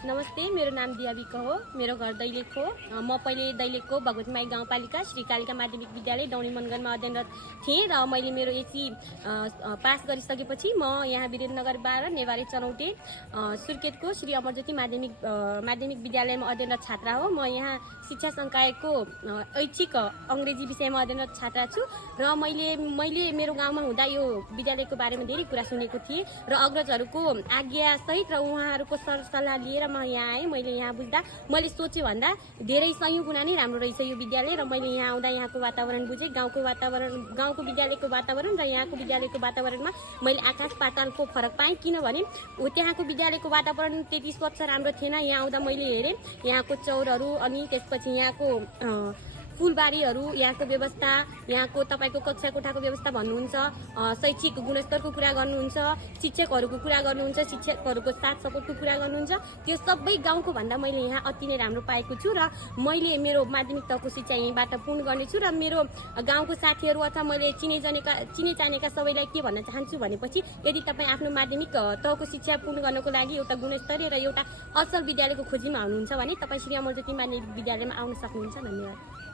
नमस्ते, मेरो नाम दिया विक हो। मेरो घर दैलेख हो। म पहिले दैलेखको भगवतीमाई गाउँपालिका श्री कालिका माध्यमिक विद्यालय डौनी मनगढमा अध्ययनरत थिएँ र मैले मेरो एसी पास गरिसकेपछि म यहाँ वीरेन्द्रनगर 12 नेवारी चरौटे सुर्खेतको श्री अमरज्योति माध्यमिक विद्यालयमा अध्ययनरत छात्रा हो। म यहाँ शिक्षा संकायको ऐच्छिक अङ्ग्रेजी विषयमा अध्ययनरत छात्रा छु र मैले मेरो गाउँमा हुँदा यो विद्यालयको बारेमा धेरै कुरा सुनेको थिएँ र अग्रजहरूको आज्ञा सहित र उहाँहरूको सरसल्लाह लिएर म यहाँ आएँ। मैले यहाँ बुझ्दा मैले सोचे भन्दा धेरै सयौं गुणा नै राम्रो रहेछ यो विद्यालय र मैले यहाँ आउँदा यहाँको वातावरण बुझेँ। गाउँको विद्यालयको वातावरण र यहाँको विद्यालयको वातावरणमा मैले आकाश पातालको फरक पाएँ। किनभने त्यहाँको विद्यालयको वातावरण त्यति स्वच्छ राम्रो थिएन। यहाँ आउँदा मैले हेरेँ यहाँको चौरहरू अनि त्यसपछि यहाँको फुलबारीहरू, यहाँको व्यवस्था, यहाँको तपाईँको कक्षा कोठाको व्यवस्था भन्नुहुन्छ, शैक्षिक गुणस्तरको कुरा गर्नुहुन्छ, शिक्षकहरूको कुरा गर्नुहुन्छ, शिक्षकहरूको साथ सपोर्टको कुरा गर्नुहुन्छ, त्यो सबै गाउँको भन्दा मैले यहाँ अति नै राम्रो पाएको छु र मैले मेरो माध्यमिक तहको शिक्षा यहीँबाट पूर्ण गर्नेछु र मेरो गाउँको साथीहरू अथवा मैले चिने जानेका सबैलाई के भन्न चाहन्छु भनेपछि यदि तपाईँ आफ्नो माध्यमिक तहको शिक्षा पूर्ण गर्नको लागि एउटा गुणस्तरीय र एउटा असल विद्यालयको खोजीमा हुनुहुन्छ भने तपाईँ श्री अमरज्योति माध्यमिक विद्यालयमा आउन सक्नुहुन्छ। धन्यवाद।